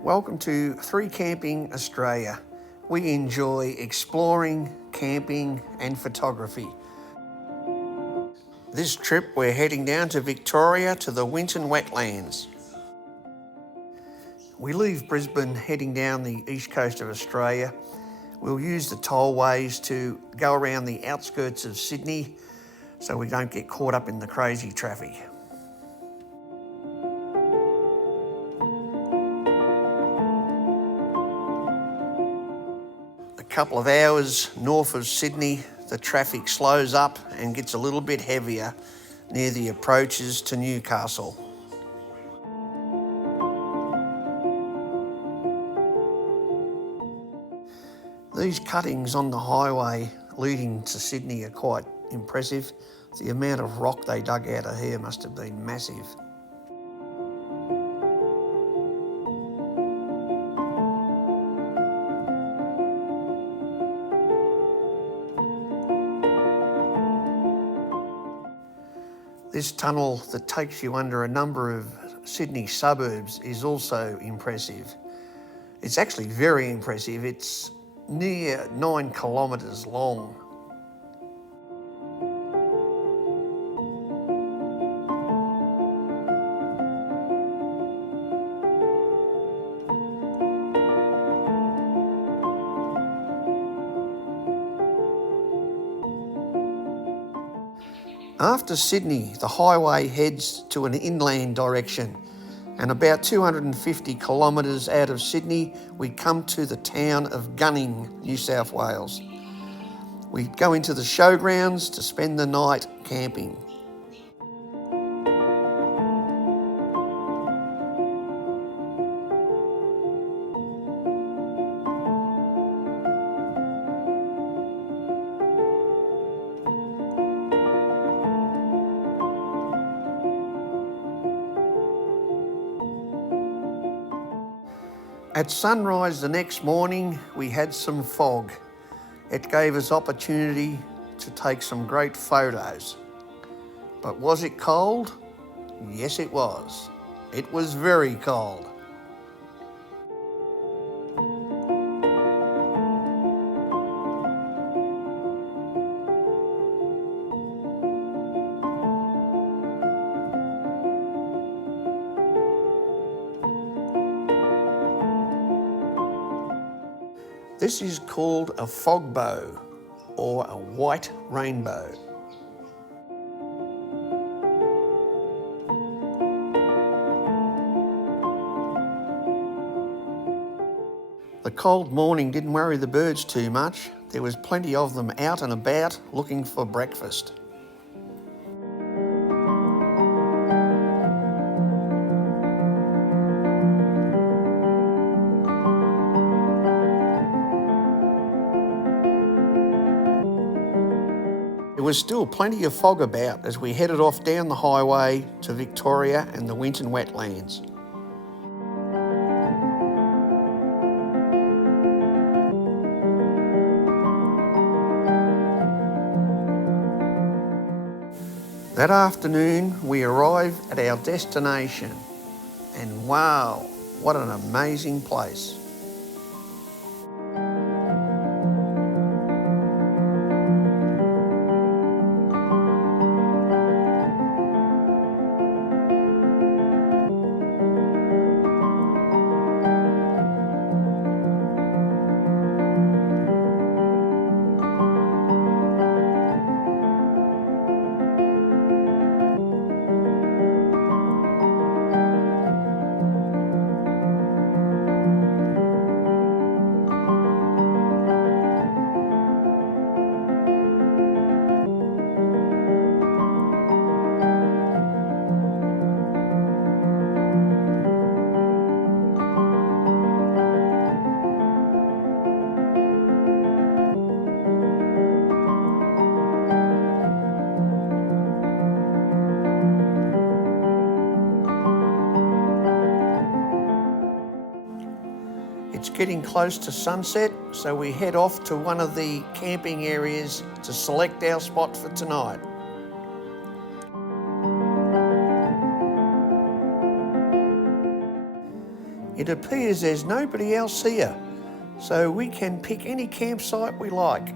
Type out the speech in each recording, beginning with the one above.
Welcome to Three Camping Australia. We enjoy exploring, camping and photography. This trip we're heading down to Victoria to the Winton Wetlands. We leave Brisbane heading down the east coast of Australia. We'll use the tollways to go around the outskirts of Sydney so we don't get caught up in the crazy traffic. A couple of hours north of Sydney, the traffic slows up and gets a little bit heavier near the approaches to Newcastle. These cuttings on the highway leading to Sydney are quite impressive. The amount of rock they dug out of here must have been massive. This tunnel that takes you under a number of Sydney suburbs is also impressive. It's actually very impressive. It's near 9 kilometres long. After Sydney, the highway heads to an inland direction, and about 250 kilometres out of Sydney, we come to the town of Gunning, New South Wales. We go into the showgrounds to spend the night camping. At sunrise the next morning, we had some fog. It gave us opportunity to take some great photos. But was it cold? Yes, it was. It was very cold. This is called a fog bow or a white rainbow. The cold morning didn't worry the birds too much. There was plenty of them out and about looking for breakfast. There was still plenty of fog about as we headed off down the highway to Victoria and the Winton Wetlands. That afternoon we arrived at our destination, and wow, what an amazing place. It's getting close to sunset, so we head off to one of the camping areas to select our spot for tonight. It appears there's nobody else here, so we can pick any campsite we like.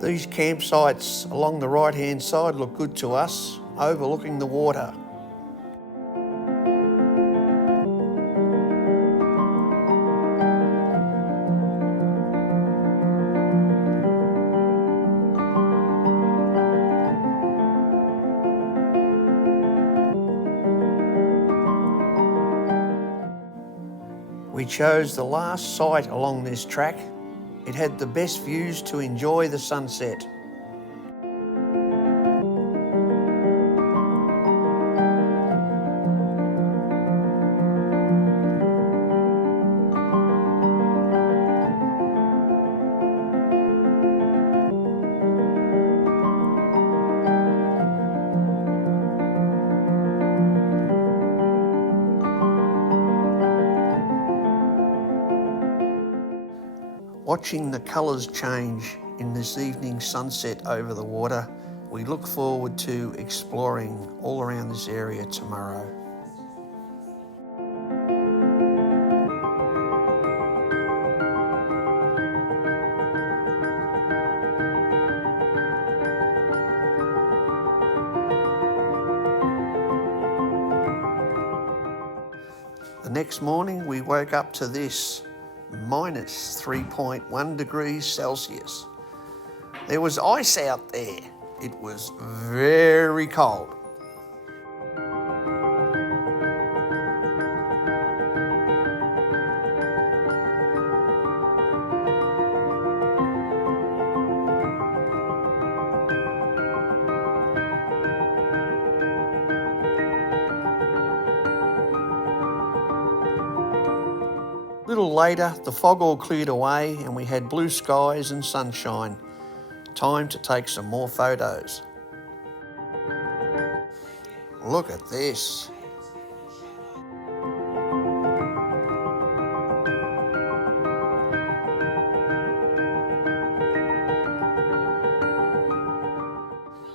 These campsites along the right-hand side look good to us, overlooking the water. We chose the last site along this track. It had the best views to enjoy the sunset. Watching the colours change in this evening's sunset over the water, we look forward to exploring all around this area tomorrow. The next morning we woke up to this, minus 3.1 degrees Celsius. There was ice out there. It was very cold. A little later, the fog all cleared away and we had blue skies and sunshine. Time to take some more photos. Look at this.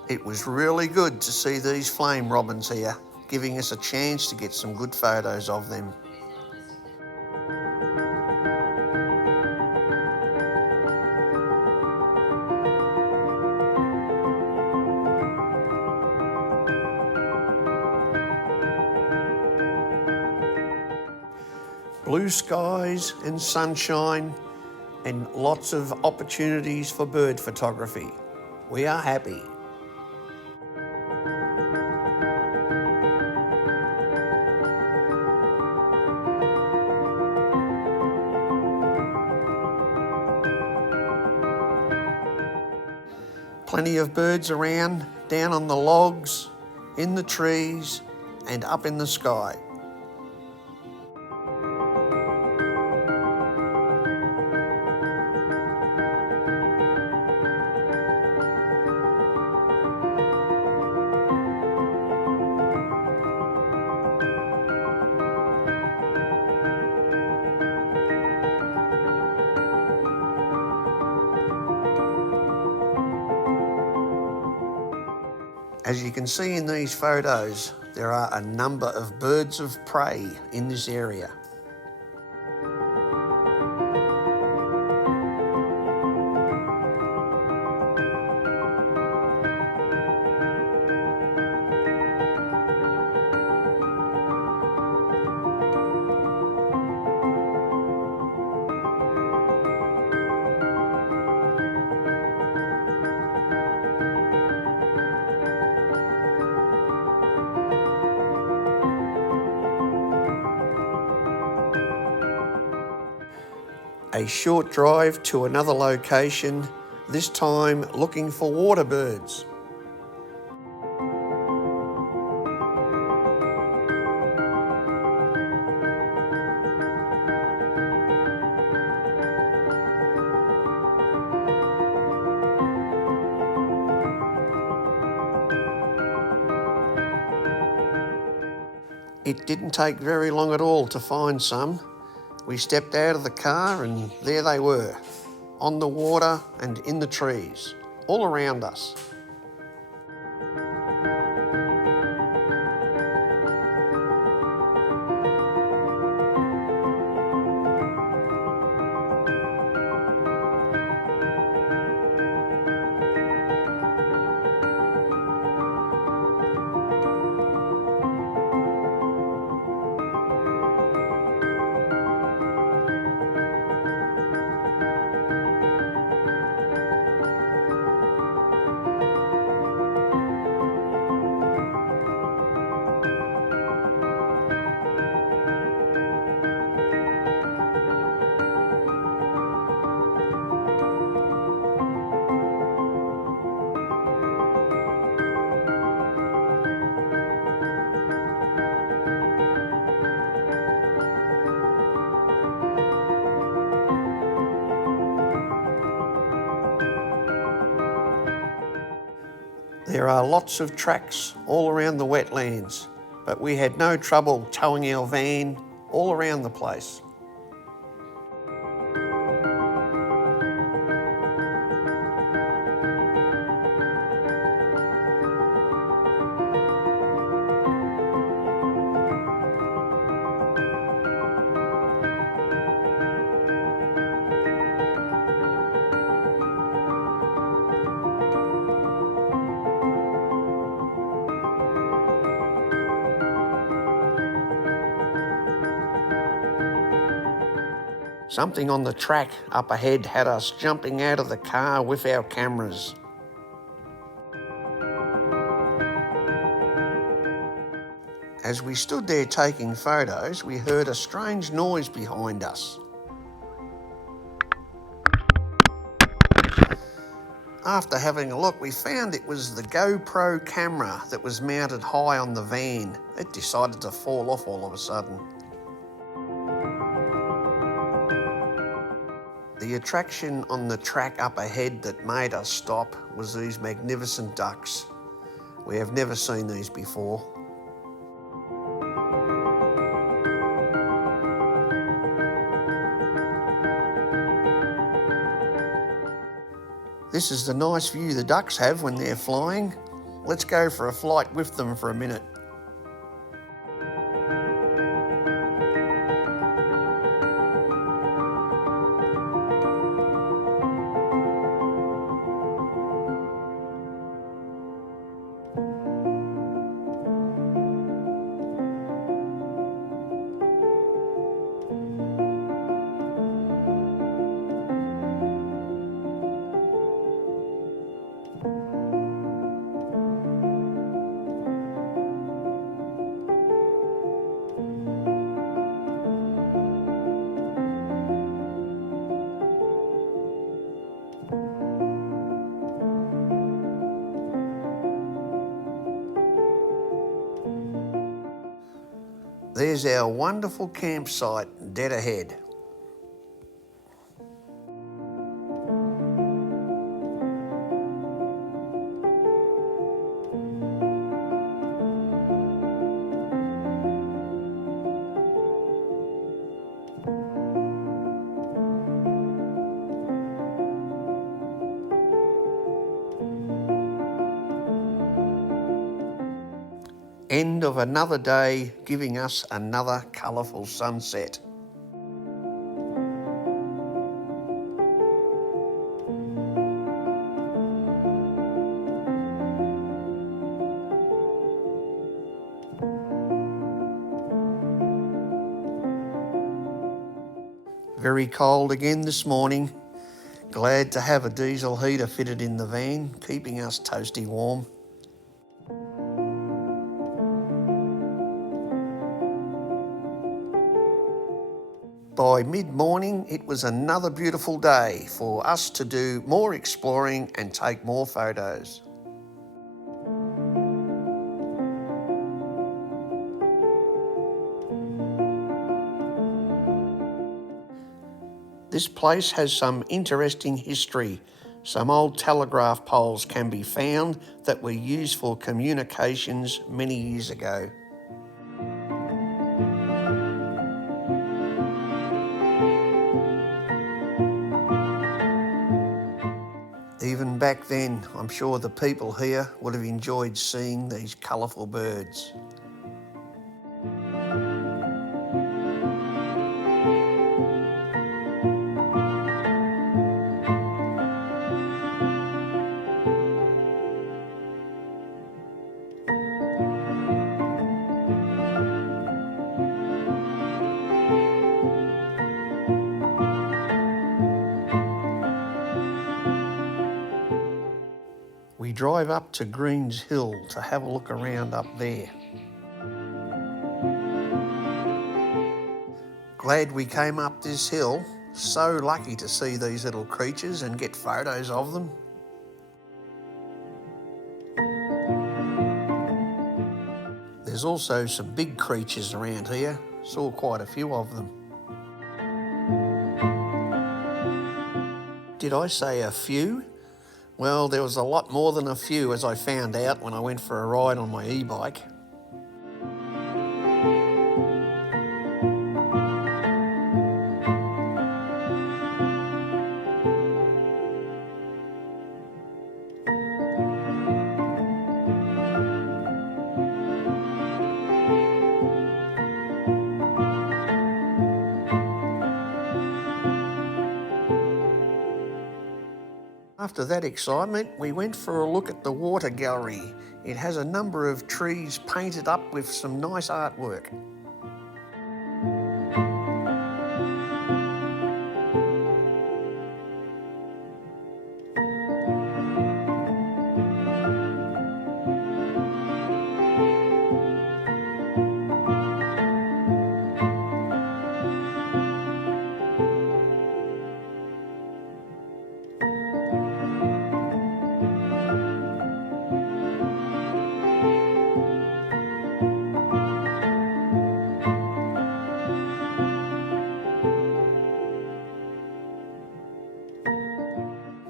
It was really good to see these flame robins here, giving us a chance to get some good photos of them. Blue skies and sunshine and lots of opportunities for bird photography. We are happy. Plenty of birds around, down on the logs, in the trees and up in the sky. As you can see in these photos, there are a number of birds of prey in this area. A short drive to another location, this time looking for water birds. It didn't take very long at all to find some. We stepped out of the car and there they were. on the water and in the trees, all around us. There are lots of tracks all around the wetlands, but we had no trouble towing our van all around the place. Something on the track up ahead had us jumping out of the car with our cameras. As we stood there taking photos, we heard a strange noise behind us. After having a look, we found it was the GoPro camera that was mounted high on the van. It decided to fall off all of a sudden. The attraction on the track up ahead that made us stop was these magnificent ducks. We have never seen these before. This is the nice view the ducks have when they're flying. Let's go for a flight with them for a minute. There's our wonderful campsite dead ahead. End of another day, giving us another colourful sunset. Very cold again this morning. Glad to have a diesel heater fitted in the van, keeping us toasty warm. By mid-morning, it was another beautiful day for us to do more exploring and take more photos. This place has some interesting history. Some old telegraph poles can be found that were used for communications many years ago. Even back then, I'm sure the people here would have enjoyed seeing these colourful birds. We drive up to Greens Hill to have a look around up there. Glad we came up this hill. So lucky to see these little creatures and get photos of them. There's also some big creatures around here. Saw quite a few of them. Did I say a few? Well, there was a lot more than a few, as I found out when I went for a ride on my e-bike. After that excitement, we went for a look at the water gallery. It has a number of trees painted up with some nice artwork.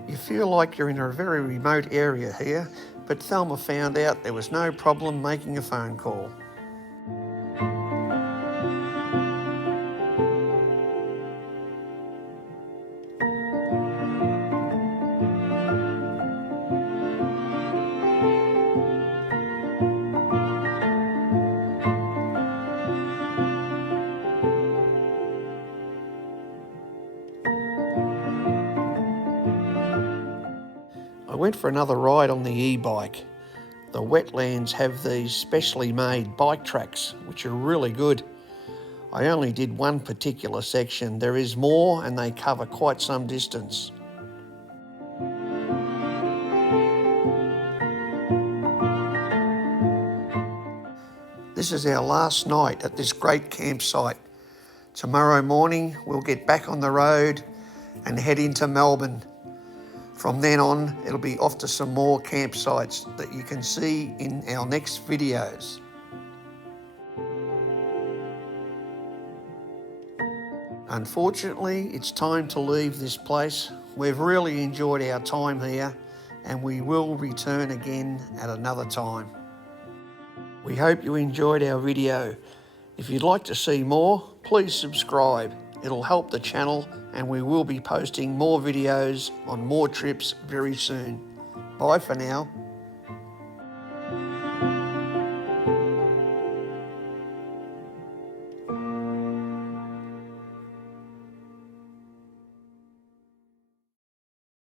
You feel like you're in a very remote area here, but Thelma found out there was no problem making a phone call. I went for another ride on the e-bike. The wetlands have these specially made bike tracks, which are really good. I only did one particular section. There is more and they cover quite some distance. This is our last night at this great campsite. Tomorrow morning we'll get back on the road and head into Melbourne. From then on, it'll be off to some more campsites that you can see in our next videos. Unfortunately, it's time to leave this place. We've really enjoyed our time here and we will return again at another time. We hope you enjoyed our video. If you'd like to see more, please subscribe. It'll help the channel and we will be posting more videos on more trips very soon. Bye for now.